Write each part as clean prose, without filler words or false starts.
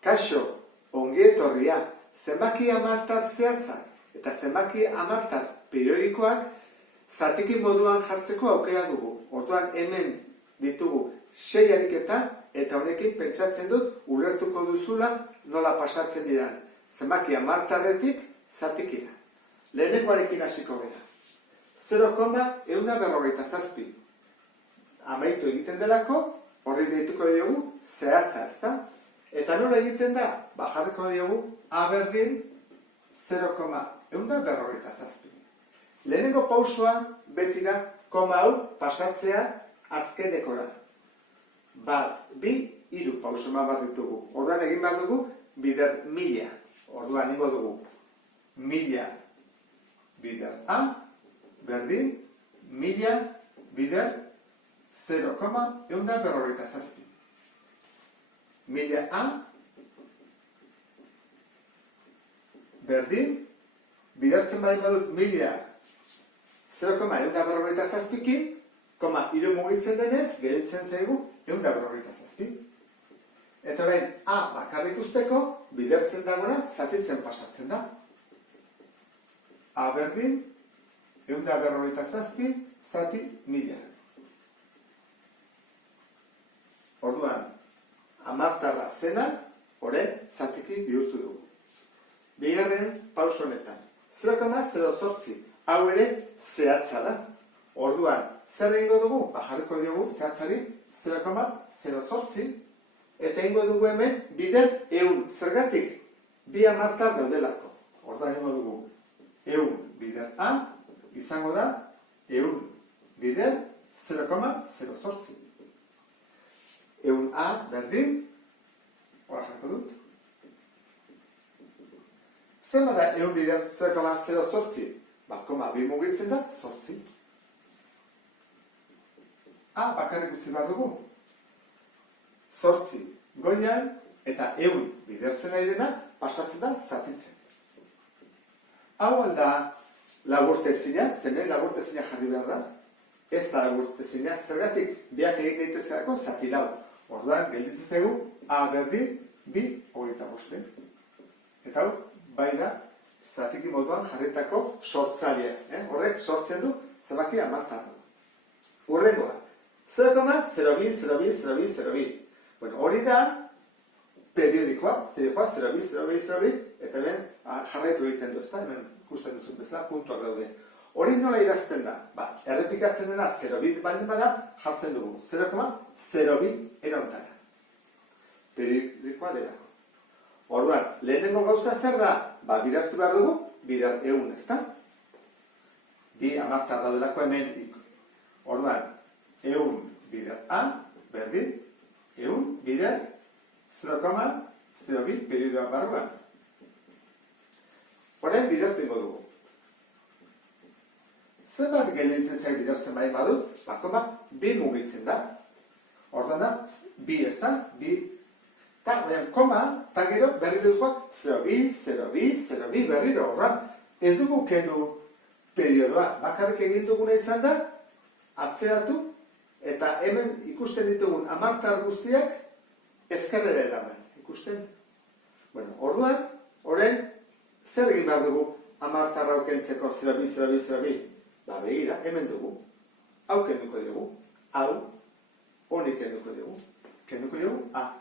Kaixo, ongi etorria, zenbaki hamartar zehatzak eta zenbaki hamartar periodikoak zatiki moduan jartzeko aukera dugu. Orduan hemen ditugu 6 ariketa eta honekin pentsatzen dut ulertuko duzula nola pasatzen diran. Zenbaki hamartarretik zatikira. Lehenengoarekin hasiko gara. 0,157. Amaitu egiten delako, horri deituko diogu zehatza, ezta? Eta nola egiten da? Jarriko diogu A berdin 0,157. Lehenengo pausoa beti da koma hau pasatzea azkenekora. 1, 2, 3 pauso eman bat ditugu. Orduan egin behar dugu bider 1000. Orduan ingo dugu 1000 bider A berdin 1000 bider 0,157. 1000 A berdin, bidertzen badi badut 1000 0,157kin, koma hiru mugitzen denez, gelditzen zaigu 157. Eta orain A bakarrik usteko, bidertzen dagona, zatitzen pasatzen da. A berdin, 157 zati 1000. Orduan, hamartarra zena, orain zatiki bihurtu dugu. Bigarren pauso honetan. 0,08. Hau ere zehatza da. Orduan, zer egingo dugu? Jarriko diogu zehatzari 0,08 eta egingo dugu hemen bider 100. Zergatik? Bi hamartar daudelako. Orduan egingo dugu 100 bider A izango da 100 bider 0,08. 100 A berdin, hora jarriko dut. Zenba da 100 bider 0,08? Koma bi mugitzen da, 8. A bakarrik utzi behar dugu. 8 goian eta 100 bidertzen nahi dena pasatzen da zatitzen. Hau alda laburtezina, zene laburtezina jarri behar da. Ez da laburtezina, zergatik biak egin daitezkeako zati lau. Orduan, gelditzen zaigu A berdin, bi, 25. Eta hau, bai da, zatiki moduan jarritako sortzailea. Horrek sortzen du zenbaki hamartarra. Hurrengoa, 0,020202. Hori da periodikoa, zerikoa 0,0202, eta hemen jarraitu egiten du, ezta? Hemen ikusten duzun bezala, puntuak daude. Hori nola idazten da? Errepikatzen dena 0,2 baldin bada, jartzen dugu 0,02 erauntara. Periodikoa dela. Orduan, lehenengo gauza zer da? Bidertu behar dugu, bider 100, ezta? Bi hamartar daudelako hemen. Orduan, 100 bider A, berdin, 100 bider 0,02 periodoa barruan. Horren, bidertu ingo dugu. Zenbat gelditzen zain bidertzen bai badut, koma, bi mugitzen da. Orduan da, bi, ezta? Bi. Eta, koma, eta gero berri duzuak 0,2, 0,2, 0,2 berriro. Orduan, ez dugu kendu periodoa. Bakarrik egin duguna izan da, atzeratu, eta hemen ikusten ditugun hamartar guztiak ezkerrera eraman. Ikusten? Orduan, orain, zer egin behar dugu hamartarra aukentzeko 0,2, 0,2, 0,2? Begira, hemen dugu. Hau kenduko dugu. Hau, honik kenduko dugu. Kenduko dugu, A.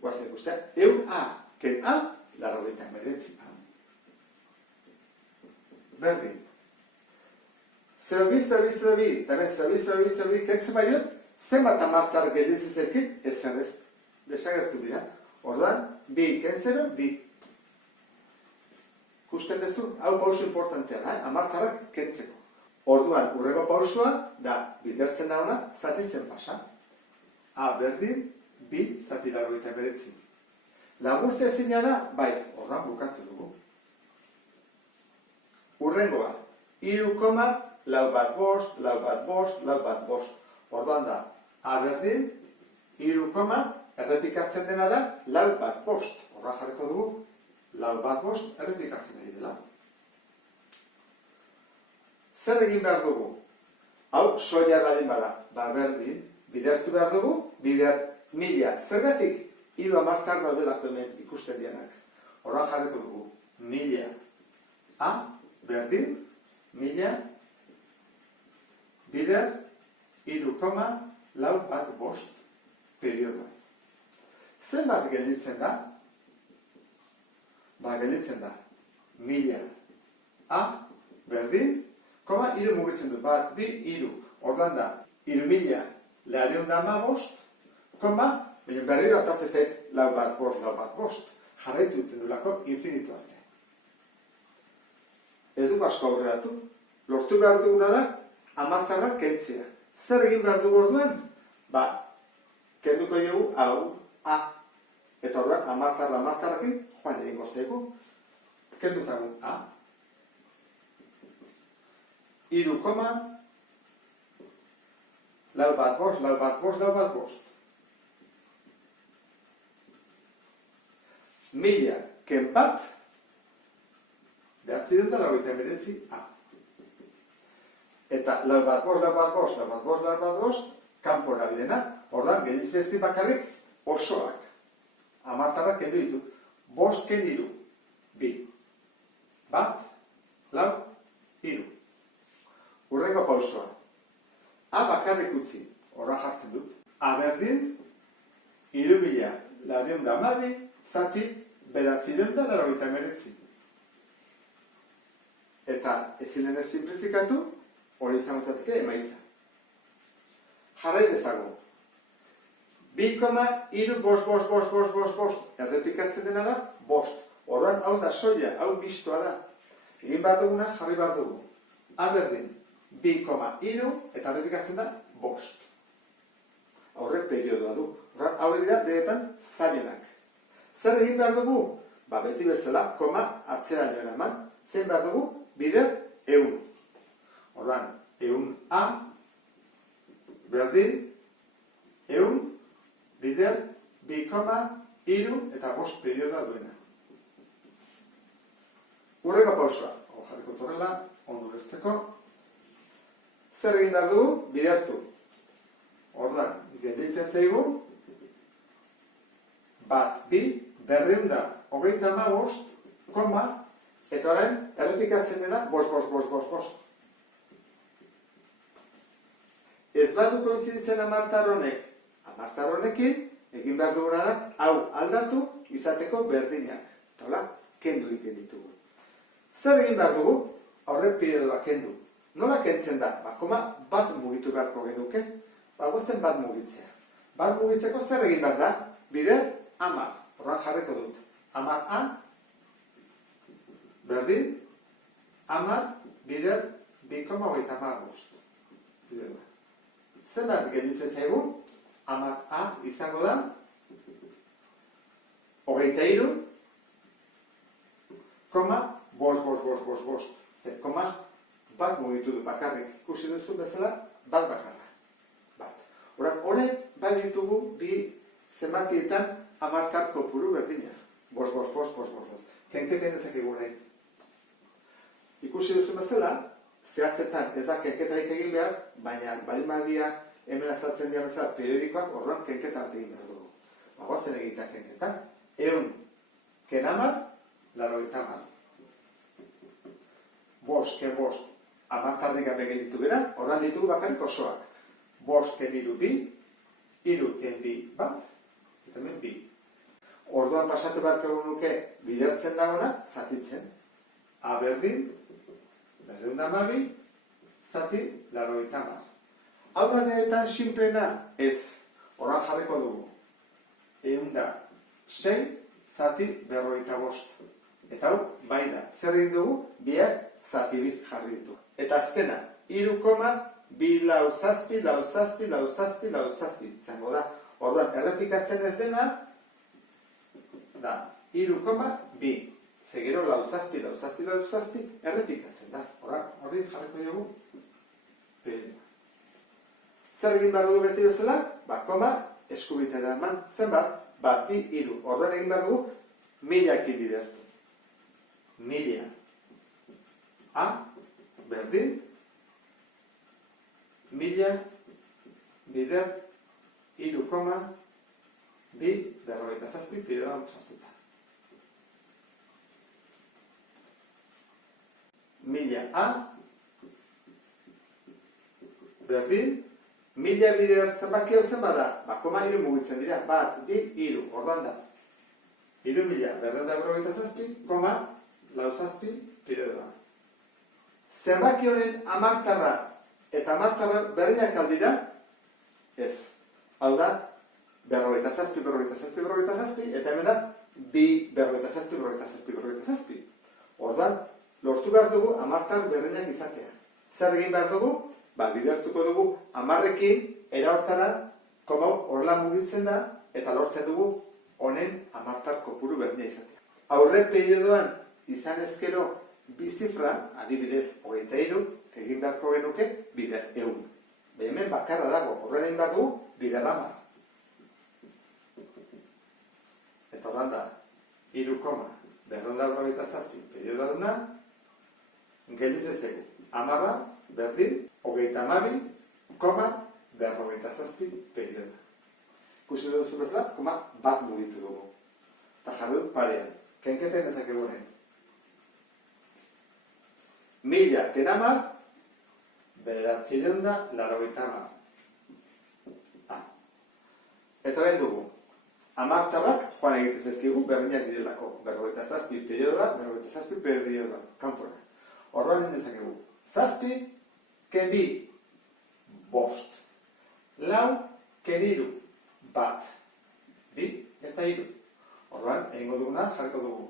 Guazen ikusten, 100 A, ken A, 89 A. Berdin. 0,2, 0,2, 0,2, eta ben 0,2, 0,2, 0,2, kentzen bai dut, zenbat hamartar gelditzen zaizkit, ezer ez, desagertu dira. Orduan, bi, ken 0, bi. Kusten dezu, hau pauso importantea da, hamartarrak kentzeko. Orduan, urrego pausoa, da, bidertzen dauna, zatitzen pasa. A berdin, bi, zati 89. Laburte ezina da, bai, orduan bukatu dugu. Urrengoa, 3,5, lau bat bost, lau bat bost, lau bat bost. Orduan da, A berdin, 3, errepikatzen dena da, lau bat bost. Horra jarriko dugu, lau bat bost, errepikatzen nahi dela. Zer egin behar dugu? Hau, soia baldin bada. Berdin, bidertu behar dugu, bider 1000. Zergatik? 3 hamarkar daudelako hemen ikusten dianak. Horran jarriko dugu. 1000 A, berdin, 1000 bider 3,415 periodoa. Zenbat gelditzen da? Gelditzen da. 1000 A, berdin, koma, 3 mugitzen du. 1, 2, 3. Ordan da, 3.915, koma, berriro atatzen zait, 4,415. Jarraitu duten dulako infinitu arte. Ez dugu asko aurreratu. Lortu behar duguna da, hamartarrak kentzea. Zer egin behar dugu orduan? Kenduko dugu hau, A. Eta orduan, hamartarrakin joan egingo zaigu. Kendu zagun A. 3,415. 1000 kenpat, 999 A. Eta 4,415 kanpora bidena, ordan gelditzen ezti bakarrik osoak. Hamartarrak kendu ditu. 5 ken 3. 2. 1, 4, 3. Hurrengo pausoa. A bakarrik utzi, horra jartzen dut. A berdin, 3.912 zati 999. Eta ezin ez simplifikatu, hori izango zateke emaitza. Jarrai dezago. 2,35555 errepikatzen dena da, 5. Orduan hau da soia, hau bistoa da. Egin bat duguna jarri bat dugu. A berdin, 2,3 eta errepikatzen da 5. Horrek periodoa du. Hau dira denetan zailenak. Zer egin behar dugu? Beti bezala, koma atzeraino eraman. Zein behar dugu? Bider 100. Horran, 100 A, berdin, 100, bider 2,3 eta 5 periodoa duena. Hurreko pausoa. Jarriko torrela, ondo gertzeko. Zer egin behar dugu? Bidertu. Horran, gelditzen zaigu. 1, 2, 235, koma, eta orain, errepikatzen dena, 5. Ez badu koinziditzen hamartar honekin, egin behar duguna da, hau aldatu izateko berdinak. Eta kendu egiten ditugu. Zer egin behar dugu? Horrek periodoa kendu. Nola kentzen da? Koma, bat mugitu beharko genuke, gozen bat mugitzea. Bat mugitzeko zer egin behar da? Bider, 10. Horran jarriko dut. 10 A, berdin, 10, bider, 2,35. Zenbat gelditzen zaigu? 10 A izango da, 23, koma, 5. Zer, koma, bat mugitu du bakarrik. Ikusi duzu bezala, bat bakarra. Horrek, bat ditugu bi zenbatietan hamartar kopuru berdina. 5. Kenketen ezakegu nahi. Ikusi duzu bezala, zehatzetan ez da kenketarik egin behar, baina balimadia hemen azaltzen dira bezala periodikoak horren kenketa bat egin behar dugu. Goazen egitea kenketan. 100 ken 10, 90. 5 ken 5, hamartarrik gabe gelditu bera, horren ditugu bakarrik osoak. 5 ken 3, 2, 3 ken 2, 1, eta hemen 2. Orduan pasatu beharko nuke bidertzen dagona, zatitzen. A berdin, 212, zati, 90. Hau da denetan sinplena ez. Horran jarriko dugu. 106, zati, 55. Eta hau, bai da. Zer egin dugu? Biak zati bit jarri ditu. Eta azkena, 3,2 zango da. Orduan, errepikatzen ez dena, da, 3,2. Zegero, 4,2 errepikatzen da. Horri jarriko dugu. Zer egin behar dugu beti bezala? Koma, eskubitera eman, zenbat? 1, 2, 3. Orduan egin behar dugu, 1000 bidertu. 1000 A, berdin, mila, bider, 3,257 periodoan sartuta. Mila A, berdin, mila bider zenbaki hau zen bada, koma hiru mugitzen dira, 1, 2, 3, orduan da. 3.257, koma, lau zazpi, periodoan. Zenbaki honen hamartarra eta hamartarra berdinak aldira? Ez. Hau da, 57, eta hemen da, 2,57. Orduan, lortu behar dugu hamartar berdinak izatea. Zer egin behar dugu? Bidertuko dugu hamarrekin, era hortara, koma horrela mugitzen da, eta lortzen dugu honen hamartar kopuru berdina izatea. Aurre periodoan izan ezkero bi zifra, adibidez 23, egin beharko genuke bider 100. Hemen bakarra dago, horren egin behar dugu bider 10. Eta horren da, 3,257 periodoaruna, geldiz ezegu, 10 berdin, 32,257 periodoa. Ikusi duzu bezala, koma bat mugitu dugu. Eta jarri dut parean. Kenketen ezakegunen. 1000 kenamar, 980. Eta orain dugu. Hamartarrak joan egitez ezkigu, berdinak direlako. 47 periodoa, 47 periodoa, kanpora. Horroan indezakegu. 7, ken 2, 5. 4, ken 3, 1, 2 eta 3. Horroan, egingo duguna jarriko dugu.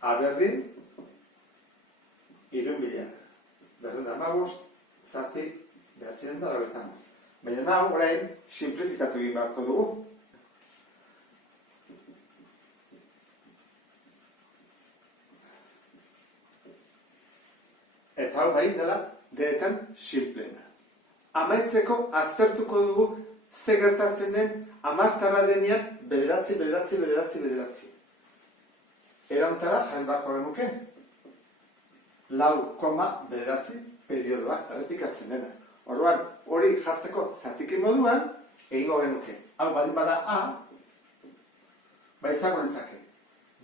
A berdin, 3.000. Berdin da 5, zati, 980. Baina nahu, orain, simplifikatu egin beharko dugu. Eta hau bai dela, denetan simplena. Amaitzeko aztertuko dugu ze gertatzen den hamartarra denean bederatzi. Erantara jarri beharko genuke. 4,9 periodoak errepikatzen dena. Orduan, hori jartzeko zatiki moduan egingo genuke. Hau baldin bada A, izango nezake.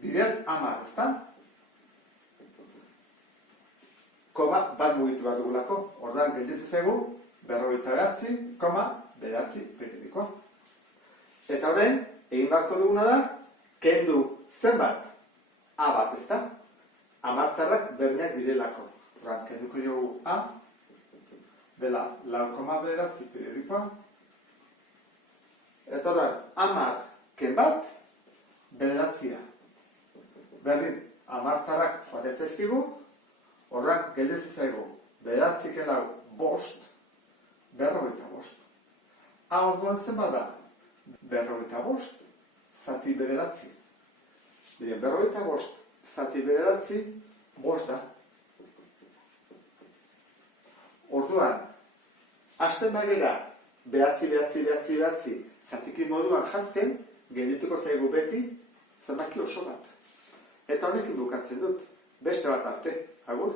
Bider 10, ezta? Koma bat mugitu behar dugulako. Orduan, gelditzen zaigu 49,9 periodikoa. Eta horren, egin beharko duguna da, kendu zenbat A bat, ezta? Hamartarrak berdinak direlako. Orduan, kenduko dugu A, dela 4,9 periodikoa. Eta horren, 10 ken bat, 9. Berdin, hamartarrak joatez ezkigu, horren, gelditzen zaigu, 9 ken lau 5, 45. A orduan zenbat da? 45 zati 9. 45 zati 9, 5 da. Orduan, hasten bagera, 9, zatiki moduan jartzen, geldituko zaigu beti, zenbaki oso bat. Eta honekin bukatzen dut, beste bat arte, agur.